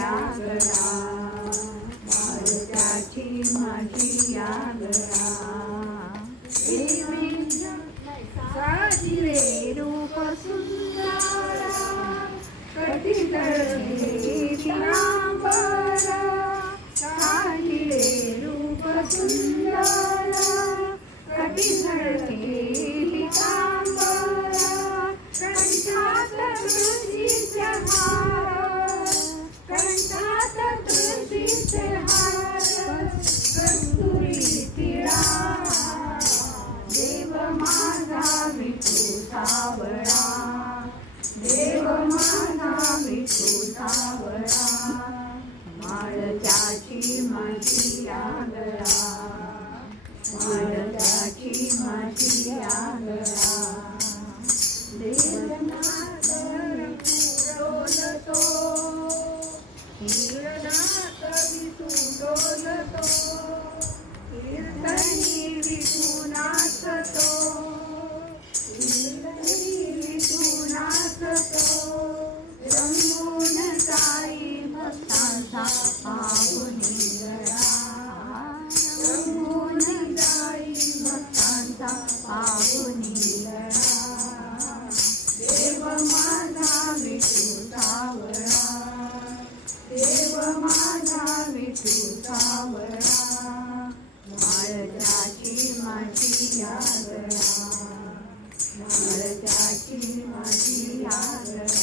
यागळा, माळत्याची माझी यागळा. साजिरे रूप सुंदर, कटितळे पितांबर. साजिरे रूप सुंदर, कटितळे पितांबर. कंठात तुळशीचे हार, कंठात तुळशीचे हार. कस्तुरी तिळा, देव माझा विठू सावळा. देव माझा विठू सावळा. माळत्याची माझी यागळा, माळत्याची माझी यागळा. देवनाथ डोलतो, कीर्तनात विठू डोलतो. कीर्तनी विठू नाचतो, कीर्तनी विठू नाचतो. रंगून जाई भक्तांचा पाहुणी गळा, रंगून जाई भक्तांचा पाहुणी गळा. देव माझा विठू सावळा, देव माझा विठू सावळा. माळत्याची माझी यागळा, माळत्याची माझी यागळा.